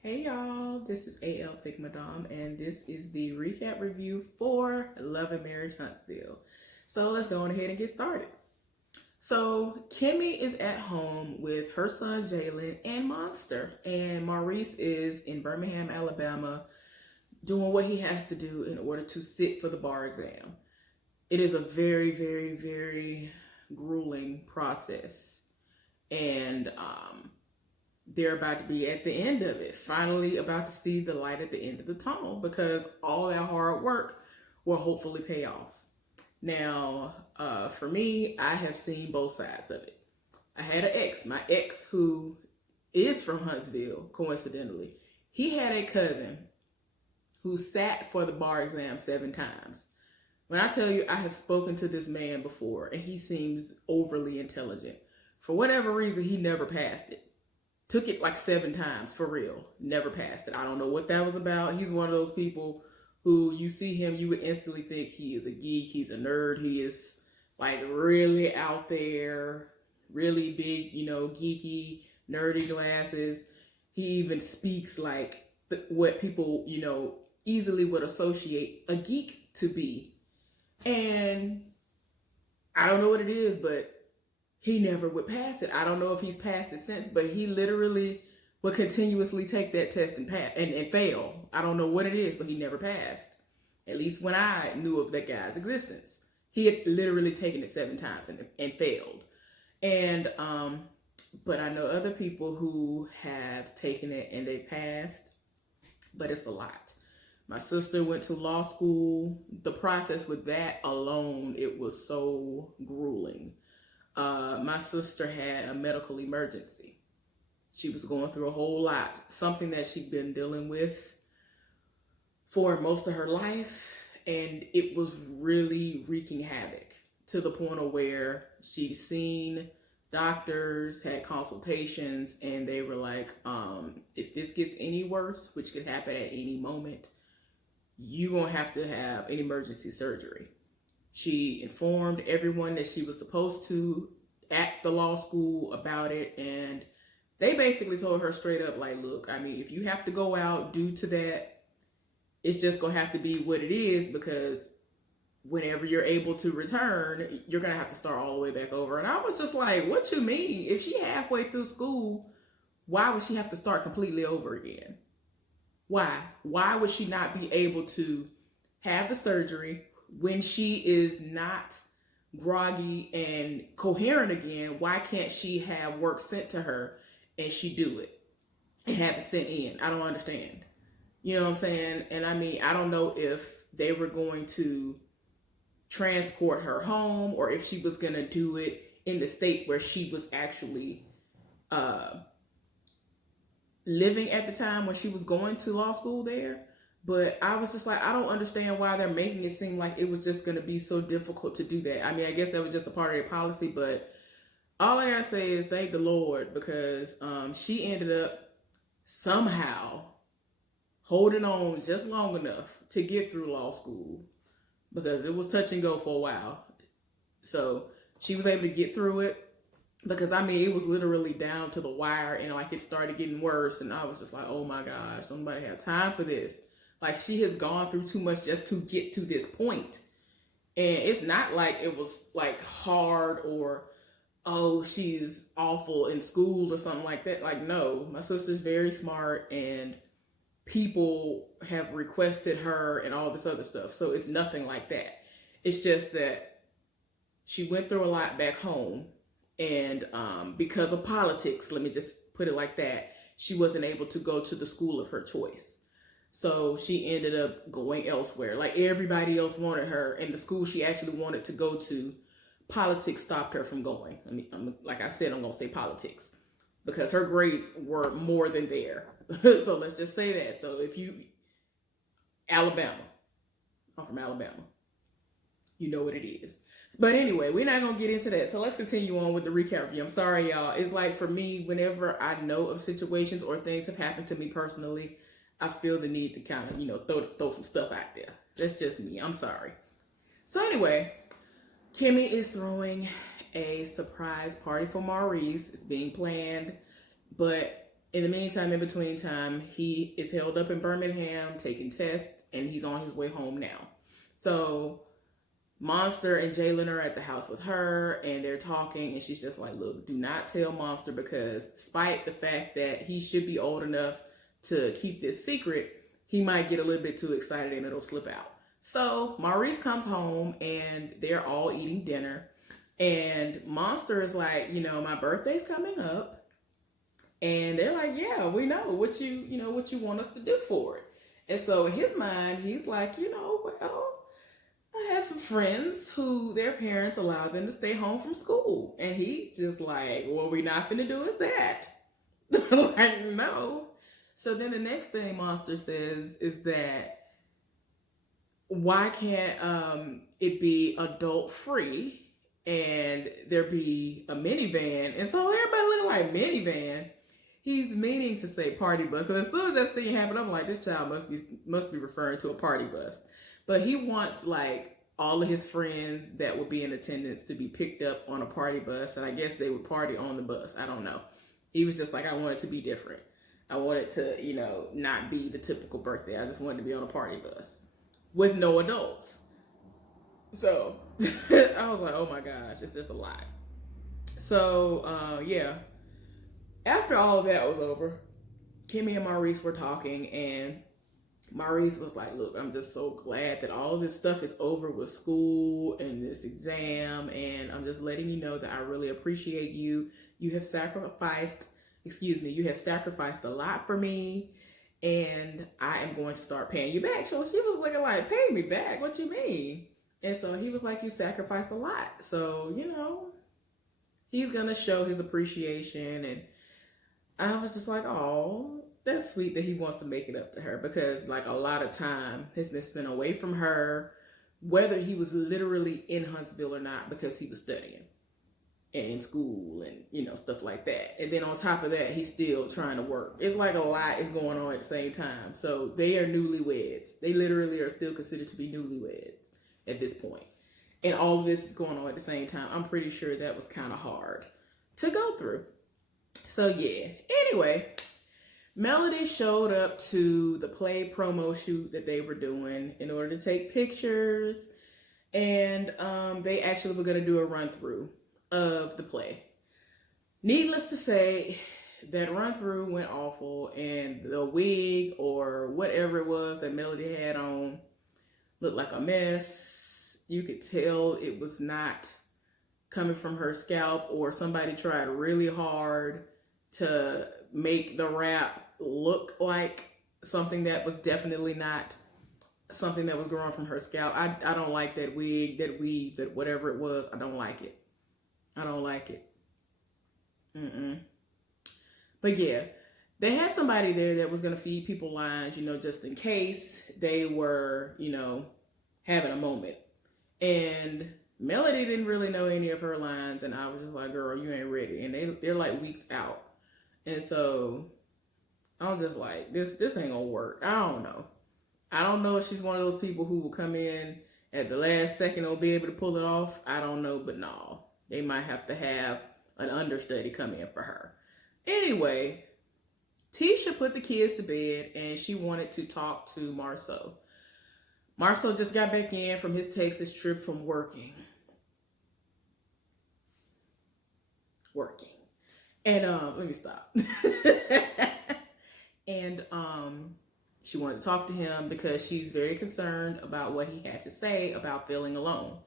Hey y'all, this is AL Thick Madame, and this is the recap review for Love and Marriage Huntsville. So let's go on ahead and get started. So Kimmy is at home with her son Jalen and Monster, and Maurice is in Birmingham, Alabama, doing what he has to do in order to sit for the bar exam. It is a very, very, very grueling process, and they're about to be at the end of it, finally about to see the light at the end of the tunnel because all that hard work will hopefully pay off. Now, for me, I have seen both sides of it. I had an ex, my ex who is from Huntsville, coincidentally. He had a cousin who sat for the bar exam 7 times. When I tell you I have spoken to this man before and he seems overly intelligent, for whatever reason, he never passed it. Took it like 7 times for real. Never passed it. I don't know what that was about. He's one of those people who you see him, you would instantly think he is a geek, he's a nerd, he is like really out there, really big, geeky, nerdy glasses. He even speaks like what people, easily would associate a geek to be. And I don't know what it is, but he never would pass it. I don't know if he's passed it since, but he literally would continuously take that test and fail. I don't know what it is, but he never passed. At least when I knew of that guy's existence. He had literally taken it 7 times and failed. And but I know other people who have taken it and they passed, but it's a lot. My sister went to law school. The process with that alone, it was so grueling. My sister had a medical emergency. She was going through a whole lot, something that she'd been dealing with for most of her life, and it was really wreaking havoc to the point of where she'd seen doctors, had consultations, and they were like, if this gets any worse, which could happen at any moment, you're going to have an emergency surgery. She informed everyone that she was supposed to at the law school about it, and they basically told her straight up, like, look, I mean, if you have to go out due to that, it's just going to have to be what it is, because whenever you're able to return, you're going to have to start all the way back over. And I was just like, what you mean? If she halfway through school, why would she have to start completely over again? Why? Why would she not be able to have the surgery when she is not groggy and coherent again? Why can't she have work sent to her and she do it and have it sent in? I don't understand. You know what I'm saying? And I mean, I don't know if they were going to transport her home or if she was going to do it in the state where she was actually living at the time when she was going to law school there. But I was just like, I don't understand why they're making it seem like it was just going to be so difficult to do that. I mean, I guess that was just a part of their policy, but all I gotta say is thank the Lord, because she ended up somehow holding on just long enough to get through law school, because it was touch and go for a while. So she was able to get through it, because I mean, it was literally down to the wire, and like it started getting worse, and I was just like, oh my gosh, don't nobody have time for this. Like, she has gone through too much just to get to this point. And it's not like it was like hard or, oh, she's awful in school or something like that. Like, no, my sister's very smart and people have requested her and all this other stuff. So it's nothing like that. It's just that she went through a lot back home, and because of politics, let me just put it like that, she wasn't able to go to the school of her choice. So she ended up going elsewhere. Like, everybody else wanted her, and the school she actually wanted to go to, politics stopped her from going. I mean, like I said, I'm going to say politics, because her grades were more than there. So let's just say that. So if you, Alabama, I'm from Alabama, you know what it is. But anyway, we're not going to get into that. So let's continue on with the recap review. I'm sorry, y'all. It's like, for me, whenever I know of situations or things have happened to me personally, I feel the need to kind of, throw some stuff out there. That's just me. I'm sorry. So anyway, Kimmy is throwing a surprise party for Maurice. It's being planned, but In the meantime, in between time, he is held up in Birmingham taking tests, and he's on his way home now. So Monster and Jalen are at the house with her, and they're talking, and she's just like, look, do not tell Monster, because despite the fact that he should be old enough to keep this secret, he might get a little bit too excited and it'll slip out. So Maurice comes home, and they're all eating dinner, and Monster is like, my birthday's coming up. And they're like, yeah, we know what what you want us to do for it. And so in his mind, he's like, well, I had some friends who their parents allowed them to stay home from school. And he's just like, what we not finna do is that. Like, no. So then the next thing Monster says is that, why can't it be adult free and there be a minivan? And so everybody looking like minivan. He's meaning to say party bus, because as soon as that scene happened, I'm like, this child must be referring to a party bus. But he wants like all of his friends that would be in attendance to be picked up on a party bus, and I guess they would party on the bus. I don't know. He was just like, I want it to be different. I want it to, not be the typical birthday. I just wanted to be on a party bus with no adults. So I was like, oh my gosh, it's just a lot. So yeah. After all of that was over, Kimmy and Maurice were talking, and Maurice was like, look, I'm just so glad that all this stuff is over with school and this exam, and I'm just letting you know that I really appreciate you. You have sacrificed a lot for me, and I am going to start paying you back. So she was looking like, pay me back? What you mean? And so he was like, you sacrificed a lot. So, he's going to show his appreciation. And I was just like, oh, that's sweet that he wants to make it up to her, because like a lot of time has been spent away from her, whether he was literally in Huntsville or not, because he was studying and in school and, stuff like that. And then on top of that, he's still trying to work. It's like a lot is going on at the same time. So they are newlyweds. They literally are still considered to be newlyweds at this point. And all of this is going on at the same time. I'm pretty sure that was kind of hard to go through. So yeah, anyway, Melody showed up to the play promo shoot that they were doing in order to take pictures, and they actually were going to do a run through of the play. Needless to say, that run through went awful, and the wig or whatever it was that Melody had on looked like a mess. You could tell it was not coming from her scalp, or somebody tried really hard to make the wrap look like something that was definitely not something that was growing from her scalp. I don't like that wig, that weave, that whatever it was. I don't like it. I don't like it. But yeah, they had somebody there that was going to feed people lines, just in case they were, having a moment. And Melody didn't really know any of her lines, and I was just like, girl, you ain't ready. And they're like weeks out. And so I was just like, this ain't gonna work. I don't know. I don't know if she's one of those people who will come in at the last second or be able to pull it off. I don't know, but no. They might have to have an understudy come in for her. Anyway, Tisha put the kids to bed, and she wanted to talk to Marcel. Marcel just got back in from his Texas trip from working. And let me stop. And she wanted to talk to him because she's very concerned about what he had to say about feeling alone.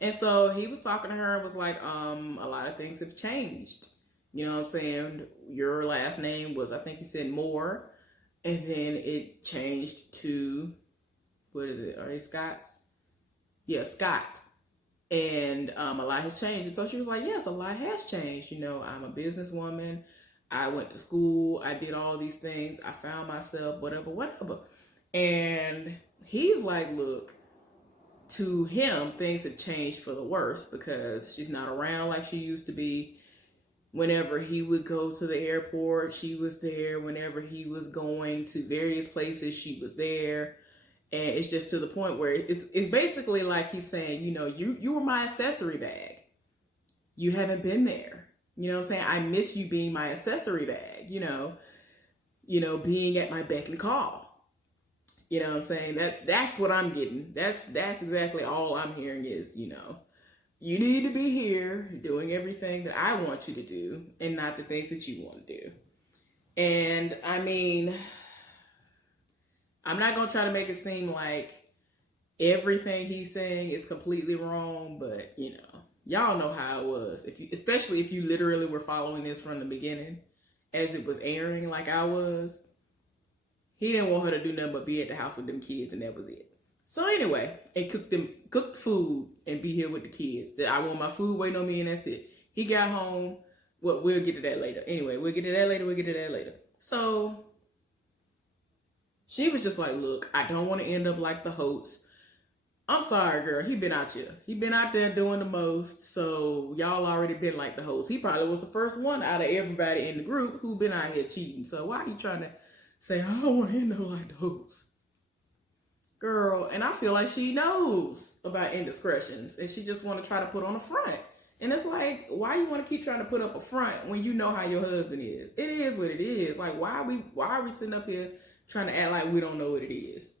And so he was talking to her and was like, a lot of things have changed. You know what I'm saying? Your last name was, I think he said Moore. And then it changed to, what is it? Are they Scots? Yeah, Scott. And a lot has changed. And so she was like, yes, a lot has changed. I'm a businesswoman. I went to school. I did all these things. I found myself, whatever. And he's like, look, to him, things have changed for the worse, because she's not around like she used to be. Whenever he would go to the airport, she was there. Whenever he was going to various places, she was there. And it's just to the point where it's basically like he's saying, you were my accessory bag. You haven't been there. You know what I'm saying? I miss you being my accessory bag, being at my beck and call. You know what I'm saying? That's what I'm getting. That's exactly all I'm hearing is, you need to be here doing everything that I want you to do and not the things that you want to do. And I mean, I'm not going to try to make it seem like everything he's saying is completely wrong, but y'all know how it was. Especially if you literally were following this from the beginning as it was airing like I was. He didn't want her to do nothing but be at the house with them kids, and that was it. So anyway, and cooked food and be here with the kids. That I want my food waiting on me, and that's it. He got home. Well, we'll get to that later. Anyway, we'll get to that later. So she was just like, look, I don't want to end up like the host. I'm sorry, girl. He been out here. He been out there doing the most. So y'all already been like the host. He probably was the first one out of everybody in the group who been out here cheating. So why are you trying to say, I don't want to end up like the host? Girl, and I feel like she knows about indiscretions and she just want to try to put on a front. And it's like, why you want to keep trying to put up a front when you know how your husband is? It is what it is. Like, why are we sitting up here trying to act like we don't know what it is?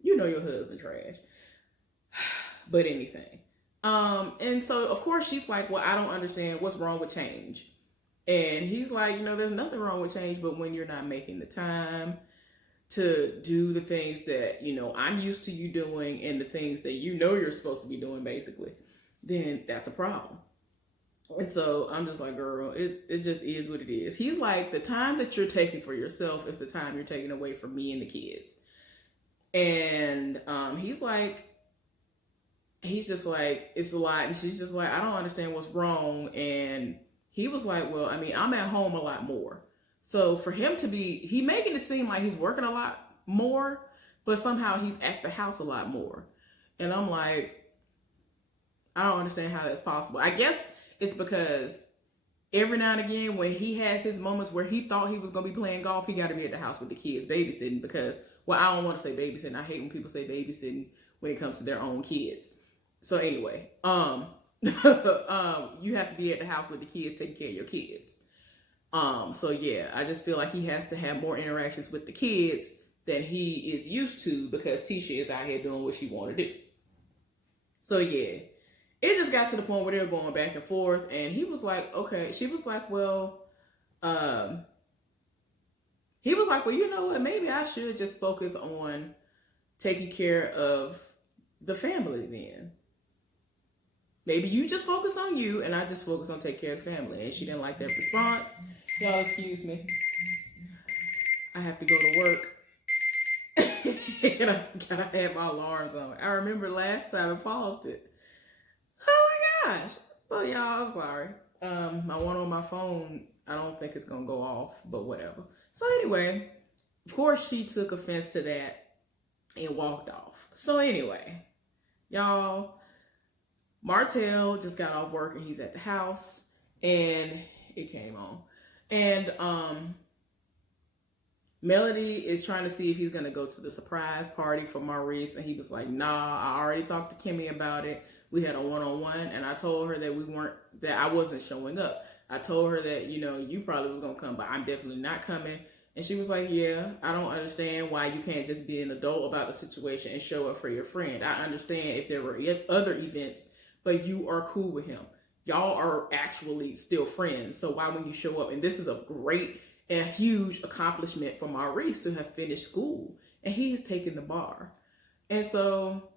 You know your husband trash. But anything. And so of course she's like, well, I don't understand what's wrong with change. And he's like, there's nothing wrong with change, but when you're not making the time to do the things that, I'm used to you doing and the things that you're supposed to be doing, basically, then that's a problem. And so I'm just like, girl, it just is what it is. He's like, the time that you're taking for yourself is the time you're taking away from me and the kids. And he's just like, it's a lot. And she's just like, I don't understand what's wrong. And he was like, well, I mean, I'm at home a lot more. So for him to he making it seem like he's working a lot more, but somehow he's at the house a lot more. And I'm like, I don't understand how that's possible. I guess it's because every now and again when he has his moments where he thought he was going to be playing golf, he got to be at the house with the kids babysitting because, well, I don't want to say babysitting. I hate when people say babysitting when it comes to their own kids. So anyway, you have to be at the house with the kids taking care of your kids. So yeah, I just feel like he has to have more interactions with the kids than he is used to because Tisha is out here doing what she want to do. So yeah, it just got to the point where they were going back and forth, and he was like, okay. She was like, well, he was like, well, you know what? Maybe I should just focus on taking care of the family then. Maybe you just focus on you and I just focus on taking care of the family. And she didn't like that response. Y'all excuse me. I have to go to work. And I forgot I had my alarms on. I remember last time I paused it. Oh my gosh. So y'all, I'm sorry. My one on my phone, I don't think it's gonna go off, but whatever. So anyway, of course she took offense to that and walked off. So anyway, y'all, Marcel just got off work and he's at the house and it came on. And Melody is trying to see if he's going to go to the surprise party for Maurice. And he was like, nah, I already talked to Kimmy about it. We had a one-on-one and I told her that I wasn't showing up. I told her that, you probably was going to come, but I'm definitely not coming. And she was like, yeah, I don't understand why you can't just be an adult about the situation and show up for your friend. I understand if there were other events, but you are cool with him. Y'all are actually still friends. So why when you show up? And this is a great and huge accomplishment for Maurice to have finished school. And he's taken the bar. And so,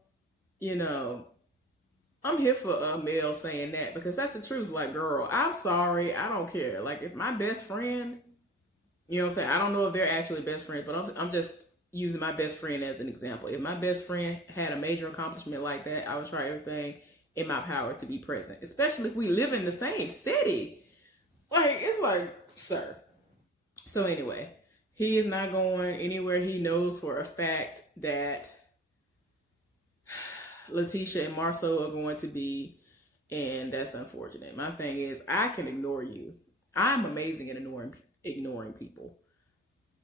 I'm here for a male saying that because that's the truth. Like, girl, I'm sorry. I don't care. Like, if my best friend, you know what I'm saying? I don't know if they're actually best friends, but I'm just using my best friend as an example. If my best friend had a major accomplishment like that, I would try everything in my power to be present, especially if we live in the same city. Like, it's like, sir. So anyway, he is not going anywhere. He knows for a fact that Letitia and Marcel are going to be, and that's unfortunate. My thing is, I can ignore you. I'm amazing at ignoring people.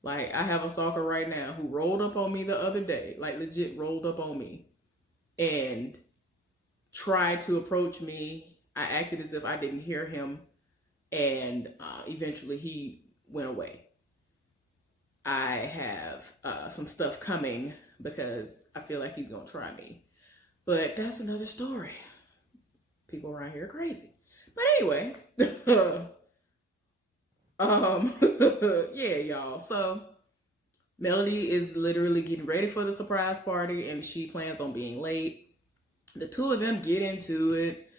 Like, I have a stalker right now who rolled up on me the other day, like legit rolled up on me and tried to approach me. I acted as if I didn't hear him, and eventually he went away. I have some stuff coming because I feel like he's gonna try me. But that's another story. People around here are crazy. But anyway, yeah, y'all. So Melody is literally getting ready for the surprise party, and she plans on being late. The two of them get into it,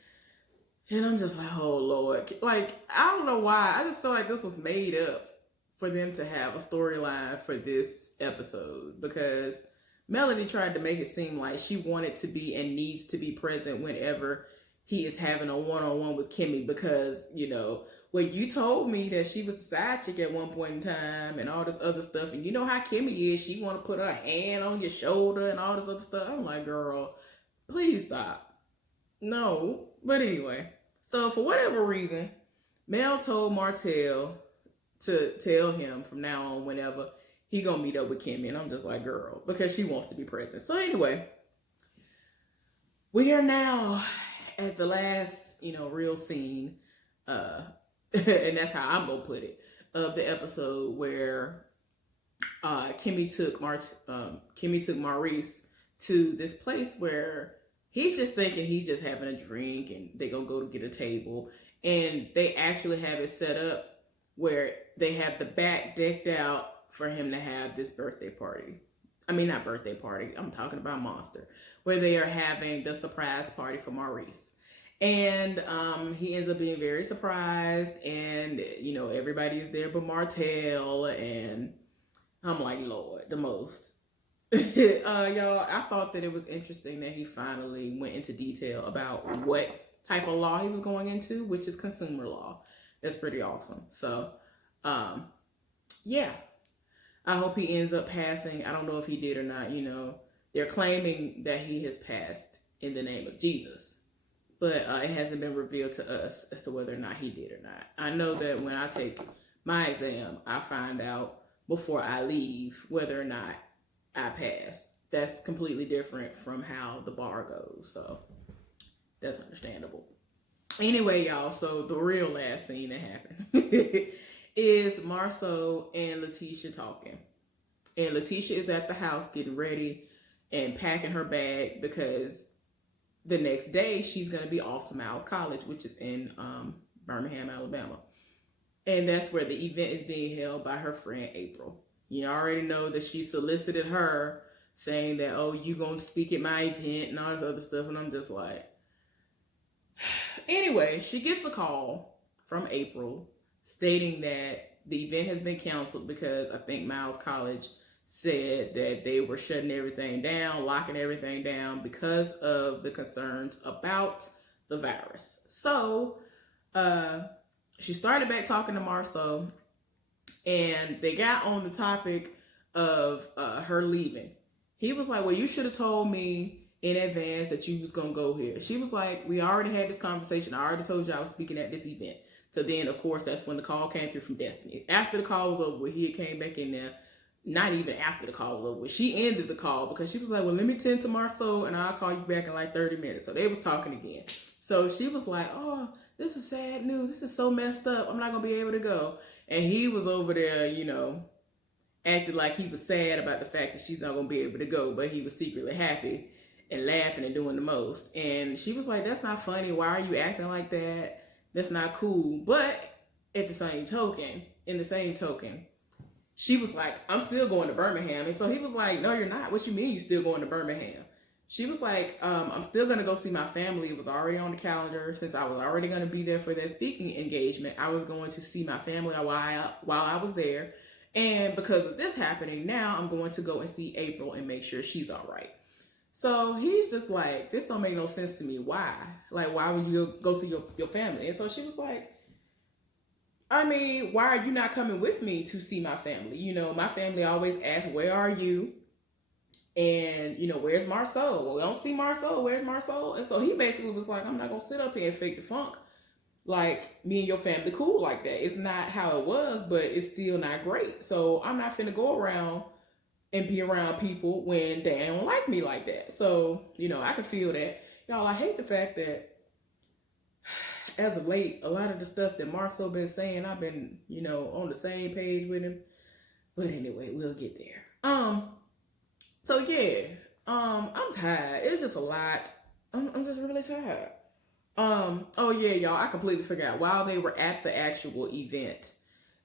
and I'm just like, oh Lord. Like, I don't know why. I just feel like this was made up for them to have a storyline for this episode, because Melody tried to make it seem like she wanted to be and needs to be present whenever he is having a one-on-one with Kimmy, because, you know, when you told me that she was a side chick at one point in time and all this other stuff, and you know how Kimmy is, she want to put her hand on your shoulder and all this other stuff. I'm like, girl, please stop. No. But anyway, so for whatever reason, Mel told Marcel to tell him from now on, whenever he gonna meet up with Kimmy. And I'm just like, girl, because she wants to be present. So anyway, we are now at the last, real scene, and that's how I'm gonna put it, of the episode where Kimmy took Maurice to this place where he's just thinking he's just having a drink and they gonna go to get a table, and they actually have it set up where they have the back decked out for him to have this birthday party. I mean, not birthday party, I'm talking about Monster, where they are having the surprise party for Maurice. And he ends up being very surprised, and everybody is there but Martell, and I'm like, Lord, the most. Y'all, I thought that it was interesting that he finally went into detail about what type of law he was going into, which is consumer law. That's pretty awesome. So, yeah, I hope he ends up passing. I don't know if he did or not. They're claiming that he has passed in the name of Jesus, but it hasn't been revealed to us as to whether or not he did or not. I know that when I take my exam, I find out before I leave whether or not I passed. That's completely different from how the bar goes, so that's understandable. Anyway, y'all, so the real last scene that happened is Marcel and Letitia talking. And Letitia is at the house getting ready and packing her bag because the next day she's going to be off to Miles College, which is in Birmingham, Alabama. And that's where the event is being held by her friend April. You already know that she solicited her, saying that, oh, you going to speak at my event and all this other stuff. And I'm just like, anyway, she gets a call from April stating that the event has been canceled because I think Miles College said that they were shutting everything down, locking everything down because of the concerns about the virus. So she started back talking to Marcel, and they got on the topic of her leaving. He was like, well, you should have told me in advance that you was going to go here. She was like, we already had this conversation. I already told you I was speaking at this event. So then, of course, that's when the call came through from Destiny. After the call was over, he came back in there. Not even after the call was over. She ended the call because she was like, well, let me tend to Marcel and I'll call you back in like 30 minutes. So they was talking again. So she was like, oh, this is sad news. This is so messed up. I'm not going to be able to go. And he was over there, acting like he was sad about the fact that she's not going to be able to go. But he was secretly happy and laughing and doing the most. And she was like, that's not funny. Why are you acting like that? That's not cool. But in the same token, she was like, I'm still going to Birmingham. And so he was like, no, you're not. What you mean you still going to Birmingham? She was like, I'm still going to go see my family. It was already on the calendar. Since I was already going to be there for that speaking engagement, I was going to see my family while I was there. And because of this happening, now I'm going to go and see April and make sure she's all right. So he's just like, this don't make no sense to me. Why? Like, why would you go see your family? And so she was like, I mean, why are you not coming with me to see my family? My family always asks, where are you? And, where's Marcel? Well, we don't see Marcel. Where's Marcel? And so he basically was like, I'm not going to sit up here and fake the funk. Like, me and your family cool like that. It's not how it was, but it's still not great. So I'm not finna go around and be around people when they don't like me like that. So, I can feel that. Y'all, I hate the fact that as of late, a lot of the stuff that Marcel been saying, I've been, on the same page with him. But anyway, we'll get there. So yeah, I'm tired. It's just a lot. I'm just really tired. Oh yeah, y'all, I completely forgot. While they were at the actual event,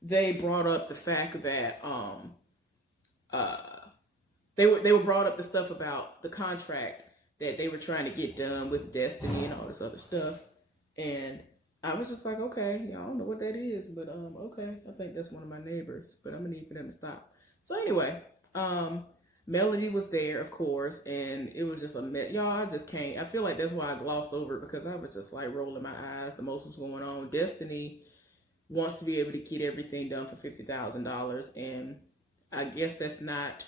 they brought up the fact that uh they were brought up the stuff about the contract that they were trying to get done with Destiny and all this other stuff. And I was just like, okay, yeah, I don't know what that is, but okay, I think that's one of my neighbors, but I'm gonna need for them to stop. So anyway, Melody was there, of course, and it was just a mess. Y'all, I just can't. I feel like that's why I glossed over it, because I was just like rolling my eyes. The most was going on. Destiny wants to be able to get everything done for $50,000, and I guess that's not.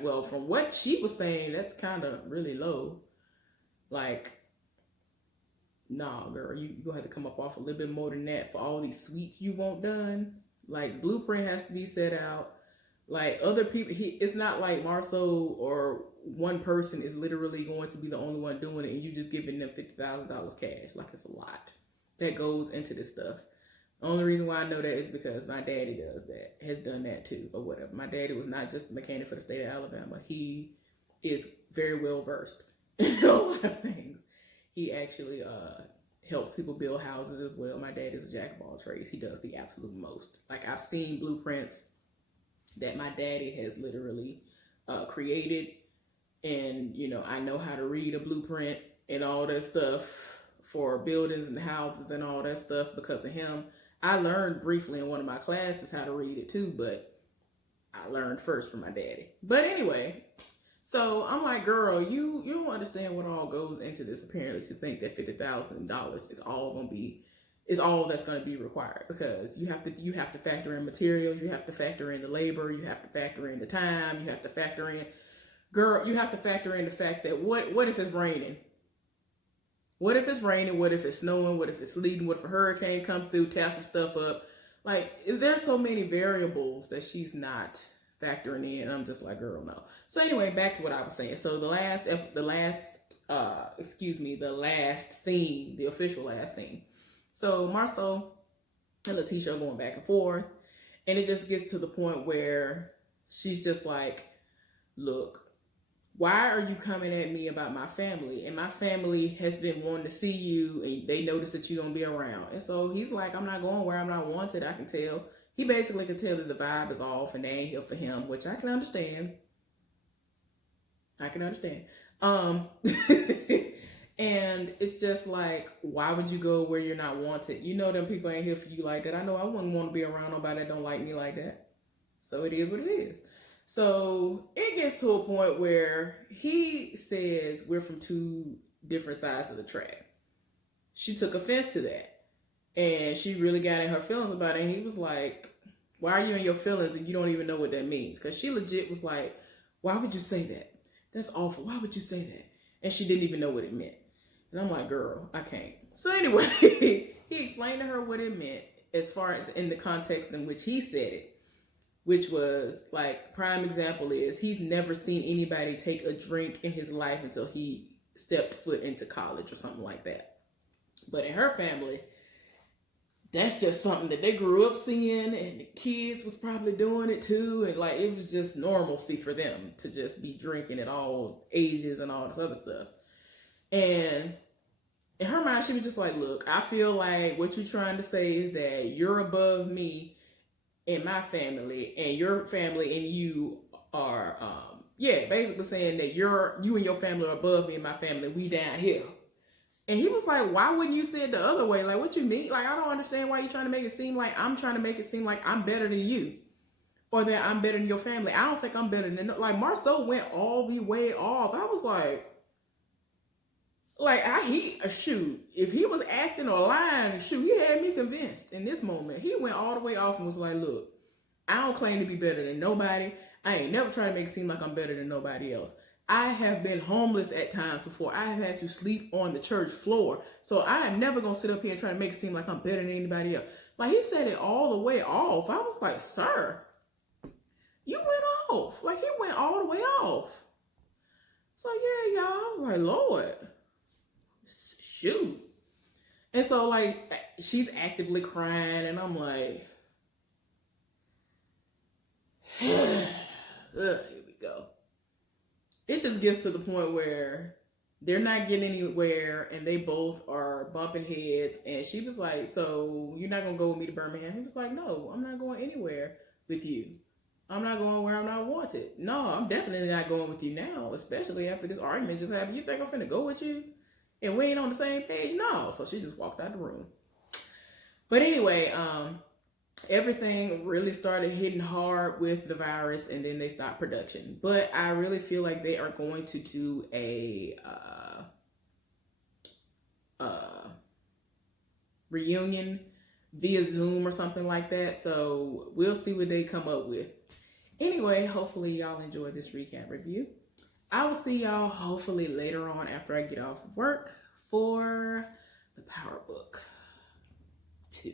Well, from what she was saying, that's kind of really low. Like, nah, girl, you gonna have to come up off a little bit more than that for all these suites you want done. Like, the blueprint has to be set out. Like, other people, it's not like Marcel or one person is literally going to be the only one doing it, and you just giving them $50,000 cash. Like, it's a lot that goes into this stuff. The only reason why I know that is because my daddy does that, has done that too, or whatever. My daddy was not just a mechanic for the state of Alabama. He is very well versed in a lot of things. He actually helps people build houses as well. My dad is a jack of all trades. He does the absolute most. Like, I've seen blueprints that my daddy has literally created, and I know how to read a blueprint and all that stuff for buildings and houses and all that stuff because of him. I learned briefly in one of my classes how to read it too, but I learned first from my daddy. But anyway, so I'm like, girl, you don't understand what all goes into this, apparently, to think that $50,000 is all that's going to be required, because you have to factor in materials, you have to factor in the labor, you have to factor in the time, you have to factor in, girl, you have to factor in the fact that what if it's raining? What if it's raining? What if it's snowing? What if it's sleeting? What if a hurricane come through, tear some stuff up? Like, there's so many variables that she's not factoring in. I'm just like, girl, no. So anyway, back to what I was saying. So the last scene, the official last scene. So Marcel and Letitia are going back and forth, and it just gets to the point where she's just like, look, why are you coming at me about my family? And my family has been wanting to see you, and they notice that you don't be around. And so he's like, I'm not going where I'm not wanted. I can tell. He basically can tell that the vibe is off and they ain't here for him, which I can understand. And it's just like, why would you go where you're not wanted? You know them people ain't here for you like that. I know I wouldn't want to be around nobody that don't like me like that. So it is what it is. So it gets to a point where he says we're from two different sides of the track. She took offense to that. And she really got in her feelings about it. And he was like, why are you in your feelings and you don't even know what that means? Because she legit was like, why would you say that? That's awful. Why would you say that? And she didn't even know what it meant. And I'm like, girl, I can't. So anyway, he explained to her what it meant as far as in the context in which he said it. Which was, like, prime example is he's never seen anybody take a drink in his life until he stepped foot into college or something like that. But in her family, that's just something that they grew up seeing, and the kids was probably doing it too. And like, it was just normalcy for them to just be drinking at all ages and all this other stuff. And in her mind, she was just like, look, I feel like what you're trying to say is that you're above me in my family, and your family and you are, basically saying that you and your family are above me and my family, we down here. And he was like, why wouldn't you say it the other way? Like, what you mean? Like, I don't understand why you're trying to make it seem like I'm trying to make it seem like I'm better than you, or that I'm better than your family. I don't think I'm better than, like, Marcel went all the way off. I was like, shoot, if he was acting or lying, shoot, he had me convinced in this moment. He went all the way off and was like, look, I don't claim to be better than nobody. I ain't never trying to make it seem like I'm better than nobody else. I have been homeless at times before. I have had to sleep on the church floor. So I am never going to sit up here and try to make it seem like I'm better than anybody else. Like, he said it all the way off. I was like, sir, you went off. Like, he went all the way off. So yeah, y'all, I was like, Lord, shoot. And so, like, she's actively crying, and I'm like, Here we go. It just gets to the point where they're not getting anywhere and they both are bumping heads. And she was like, so you're not going to go with me to Birmingham? He was like, no, I'm not going anywhere with you. I'm not going where I'm not wanted. No, I'm definitely not going with you now, especially after this argument just happened. You think I'm finna go with you? And we ain't on the same page? No. So she just walked out the room. But anyway, everything really started hitting hard with the virus, and then they stopped production. But I really feel like they are going to do a reunion via Zoom or something like that. So we'll see what they come up with. Anyway, hopefully y'all enjoyed this recap review. I will see y'all hopefully later on after I get off work for the Power Book 2.